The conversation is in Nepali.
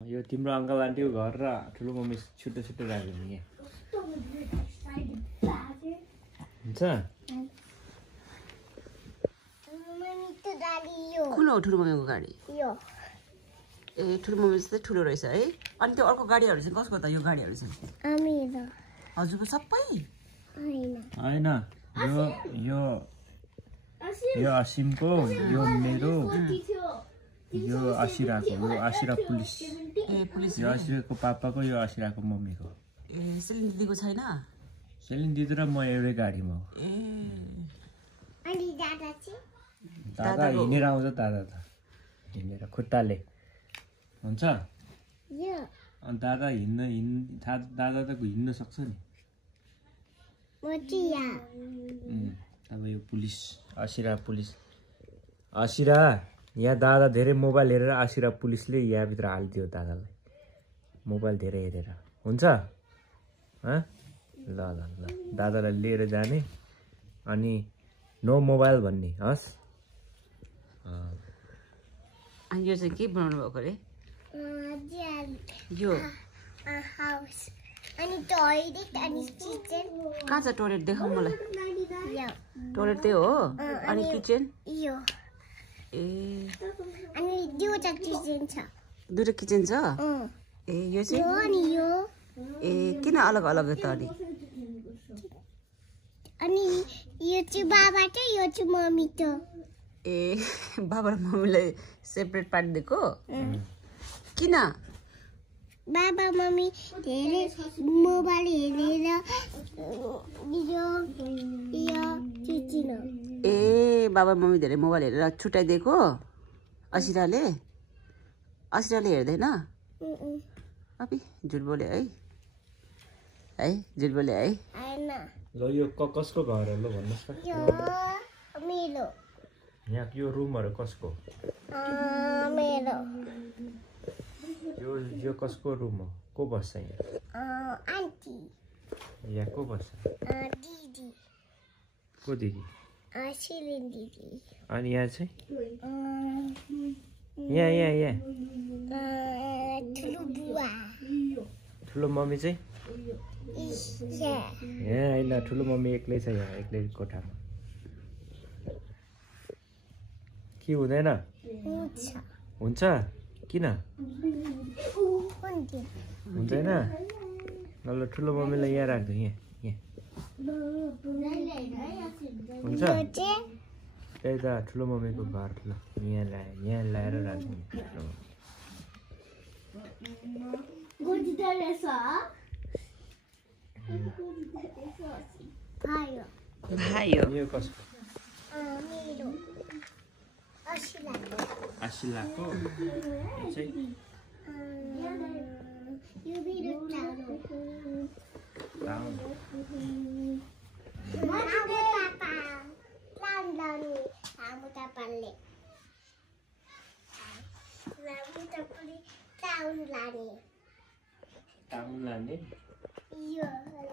यो तिम्रो अंकल आन्टीको घर र ठुलो मम्मी छुट्टै छुट्टै राख्यो नि यहाँ हुन्छ कुन हो ठुलो मम्मीको गाडी यो ए ठुलो मम्मी चाहिँ ठुलो रहेछ है अनि त्यो अर्को गाडीहरु चाहिँ कसको त यो गाडीहरु चाहिँ मेरो हजुरको सबै हैन यो यो असिमको यो मेरो यो आशिराको यो आशिरा पुलिस ए पुलिस यो आशिराको पापाको यो आशिराको मम्मीको ए सेलिन दिदीको छैन सेलिन दिदी र म एउटै गाडीमा हो ए अनि दादा चाहिँ दादा हिँडेर आउँछ दादा त हिँडेर खुट्टाले हुन्छ यो अनि दादा दादा त हिँड्न सक्छ नि मोटिया अब यो पुलिस आशिरा पुलिस आशिरा यहाँ दादा धेरै मोबाइल हेरेर आशिरा पुलिसले यहाँभित्र हालिदियो दादालाई मोबाइल धेरै हेरेर हुन्छ ल ल ल दादालाई लिएर जाने अनि नो मोबाइल भन्ने हस् अनि यो चाहिँ के बनाउनु भएको रे यो हाउस अनि टोयलेट अनि किचन कहाँ छ टोयलेट देखाउ मलाई यो टोयलेट त्यही हो अनि किचन यो ए अनि दुईटा किचन छ दुईटा किचन छ ए यो चाहिँ यो अनि यो ए किन अलग अलग त अनि यो चाहिँ बाबा त यो चाहिँ मम्मी त ए बाबा र मम्मीलाई सेपरेट पारिदिएको किन बाबा मम्मी धेरै मोबाइल हेरेर यो किचन ए बाबा मम्मी धेरै मोबाइल हेरेर छुट्याइदिएको असिराले हेर्दैन अबि झुट बोले है झुट बोले है हैन ल यो कसको घर हो ल भन्नुस् त यो मेरो यहाँ यो रुमहरु कसको मेरो यो कसको रुम हो को बस्छ यहाँ आन्टी यहाँ को बस्छ दिदी को दिदी सिलिन दिदी अनि यहाँ चाहिँ यहाँ ठुलो बुवा ठुलो मम्मी चाहिँ यहाँ हैन ठुलो मम्मी एक्लै छ यहाँ एक्लै कोठामा के हुँदैन हुन्छ किन हुँदैन ल ठुलो मम्मीलाई यहाँ राख्दो यहाँ हुन्छ त्यही त ठुलो मम्मीको घर ल यहाँ ल्याएर राख्नु यो कसको आशिलाको चाहिँ टाउन लाने